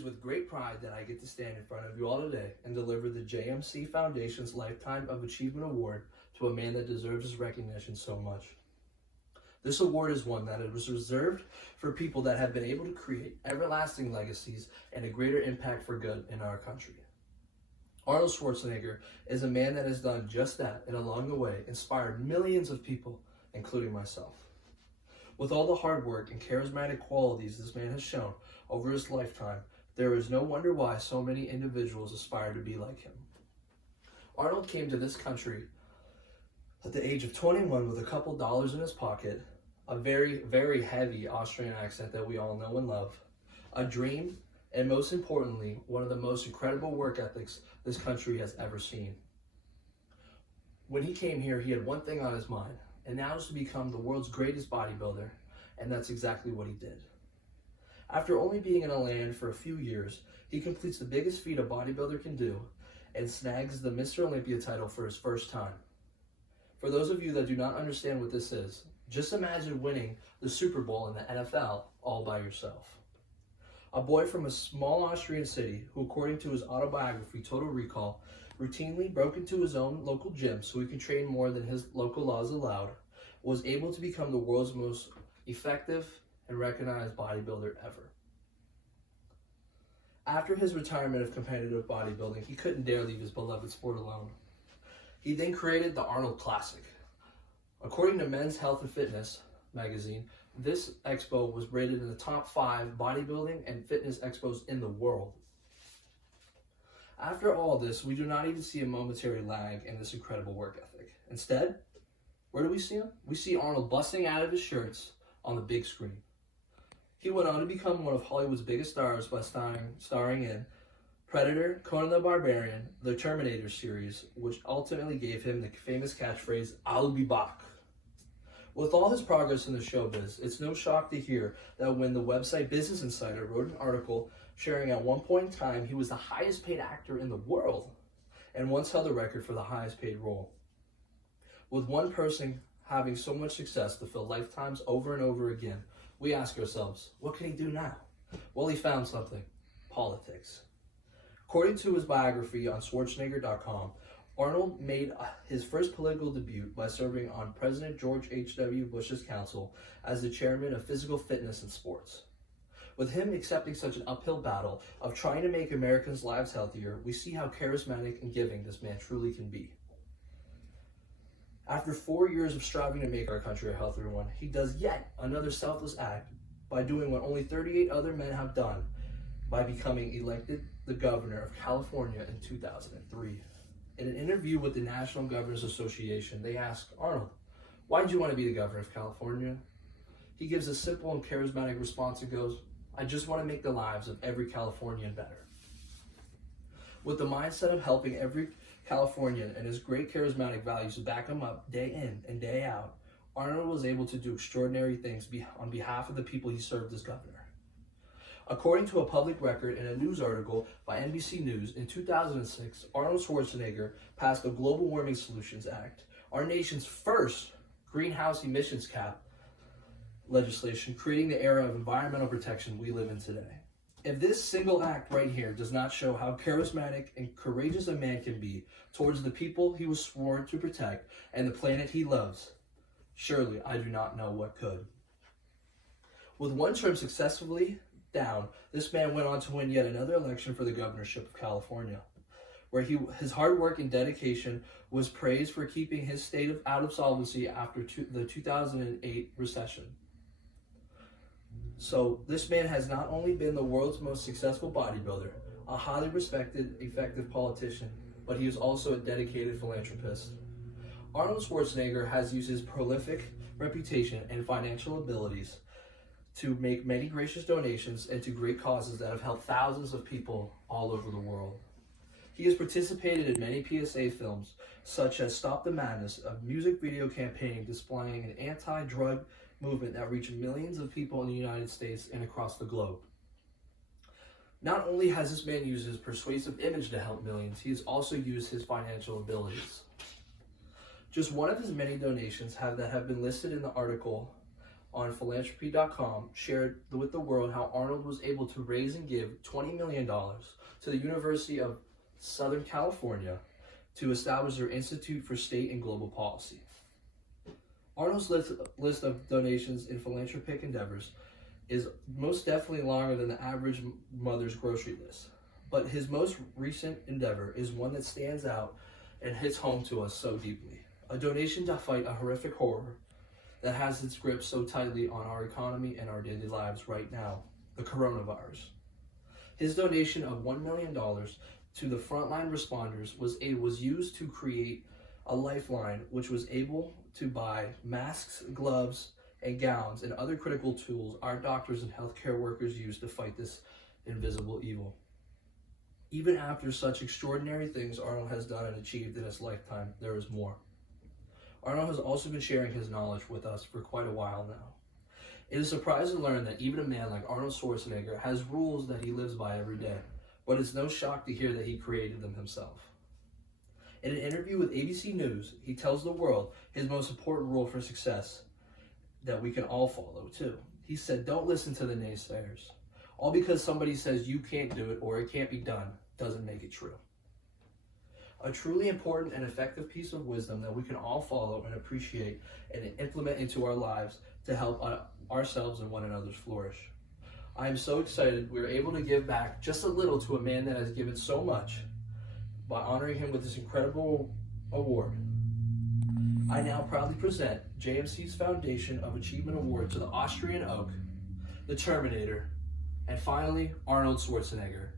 is with great pride that I get to stand in front of you all today and deliver the JMC Foundation's Lifetime of Achievement Award to a man that deserves his recognition so much. This award is one that was reserved for people that have been able to create everlasting legacies and a greater impact for good in our country. Arnold Schwarzenegger is a man that has done just that and along the way inspired millions of people, including myself. With all the hard work and charismatic qualities this man has shown over his lifetime, there is no wonder why so many individuals aspire to be like him. Arnold came to this country at the age of 21 with a couple dollars in his pocket, a very, very heavy Austrian accent that we all know and love, a dream, and most importantly, one of the most incredible work ethics this country has ever seen. When he came here, he had one thing on his mind, and that was to become the world's greatest bodybuilder, and that's exactly what he did. After only being in a land for a few years, he completes the biggest feat a bodybuilder can do and snags the Mr. Olympia title for his first time. For those of you that do not understand what this is, just imagine winning the Super Bowl in the NFL all by yourself. A boy from a small Austrian city who, according to his autobiography, Total Recall, routinely broke into his own local gym so he could train more than his local laws allowed, was able to become the world's most effective and recognized bodybuilder ever. After his retirement of competitive bodybuilding, he couldn't dare leave his beloved sport alone. He then created the Arnold Classic. According to Men's Health and Fitness magazine, this expo was rated in the top 5 bodybuilding and fitness expos in the world. After all this, we do not even see a momentary lag in this incredible work ethic. Instead, where do we see him? We see Arnold busting out of his shirts on the big screen. He went on to become one of Hollywood's biggest stars by starring in Predator, Conan the Barbarian, the Terminator series, which ultimately gave him the famous catchphrase, "I'll be back." With all his progress in the showbiz, it's no shock to hear that when the website Business Insider wrote an article sharing at one point in time he was the highest paid actor in the world and once held the record for the highest paid role. With one person having so much success to fill lifetimes over and over again, we ask ourselves, what can he do now? Well, he found something: politics. According to his biography on Schwarzenegger.com, Arnold made his first political debut by serving on President George H.W. Bush's council as the chairman of physical fitness and sports. With him accepting such an uphill battle of trying to make Americans' lives healthier, we see how charismatic and giving this man truly can be. After 4 years of striving to make our country a healthier one, he does yet another selfless act by doing what only 38 other men have done, by becoming elected the governor of California in 2003. In an interview with the National Governors Association, they asked Arnold, "Why did you want to be the governor of California?" He gives a simple and charismatic response and goes, "I just want to make the lives of every Californian better." With the mindset of helping every Californian and his great charismatic values to back him up day in and day out, Arnold was able to do extraordinary things on behalf of the people he served as governor. According to a public record in a news article by NBC News, in 2006, Arnold Schwarzenegger passed the Global Warming Solutions Act, our nation's first greenhouse emissions cap legislation, creating the era of environmental protection we live in today. If this single act right here does not show how charismatic and courageous a man can be towards the people he was sworn to protect and the planet he loves, surely I do not know what could. With one term successfully down, this man went on to win yet another election for the governorship of California, where his hard work and dedication was praised for keeping his state out of solvency after the 2008 recession. So this man has not only been the world's most successful bodybuilder, a highly respected, effective politician, but he is also a dedicated philanthropist. Arnold Schwarzenegger has used his prolific reputation and financial abilities to make many gracious donations and to great causes that have helped thousands of people all over the world. He has participated in many PSA films, such as Stop the Madness, a music video campaign displaying an anti-drug movement that reached millions of people in the United States and across the globe. Not only has this man used his persuasive image to help millions, he has also used his financial abilities. Just one of his many donations that have been listed in the article on philanthropy.com shared with the world how Arnold was able to raise and give $20 million to the University of Southern California to establish their Institute for State and Global Policy. Arnold's list of donations in philanthropic endeavors is most definitely longer than the average mother's grocery list, but his most recent endeavor is one that stands out and hits home to us so deeply. A donation to fight a horrific horror that has its grip so tightly on our economy and our daily lives right now, the coronavirus. His donation of $1 million to the frontline responders was used to create a lifeline which was able to buy masks, gloves, and gowns and other critical tools our doctors and healthcare workers use to fight this invisible evil. Even after such extraordinary things Arnold has done and achieved in his lifetime, there is more. Arnold has also been sharing his knowledge with us for quite a while now. It is surprising to learn that even a man like Arnold Schwarzenegger has rules that he lives by every day, but it's no shock to hear that he created them himself. In an interview with ABC News, he tells the world his most important rule for success that we can all follow too. He said, "Don't listen to the naysayers. All because somebody says you can't do it or it can't be done doesn't make it true." A truly important and effective piece of wisdom that we can all follow and appreciate and implement into our lives to help ourselves and one another flourish. I am so excited we were able to give back just a little to a man that has given so much by honoring him with this incredible award. I now proudly present JMC's Foundation of Achievement Award to the Austrian Oak, the Terminator, and finally, Arnold Schwarzenegger.